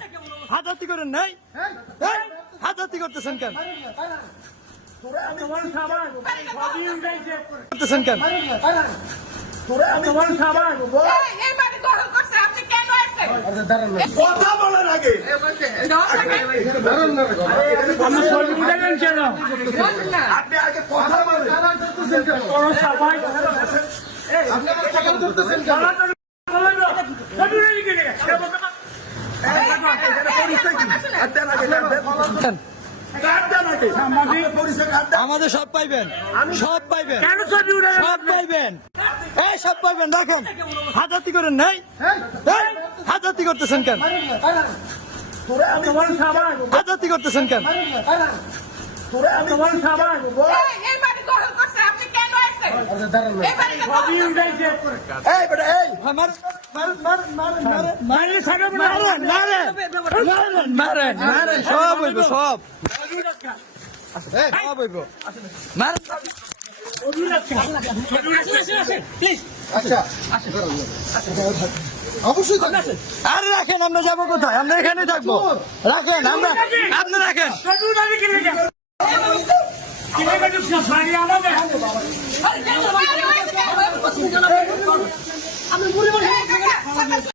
কেন? হাতাহাতি করেন নাই? হাতাহাতি করতেছেন কেন? করতেছেন কেন? কথা বলার আগে আপনি আগে কথা বলেন। আমাদের সব পাইবেন, সব পাইবেন, সব পাইবেন, সব পাইবেন। দেখেন হাতাহাতি করেন নাই? হাতাহাতি করতেছেন কেন? হাতাহাতি করতেছেন কেন? সব হইব, সব সব হইব। অবশ্যই আরে রাখেন, আমরা যাবো কোথায়? আমরা এখানে থাকবো। রাখেন, আমরা আপনি রাখেন।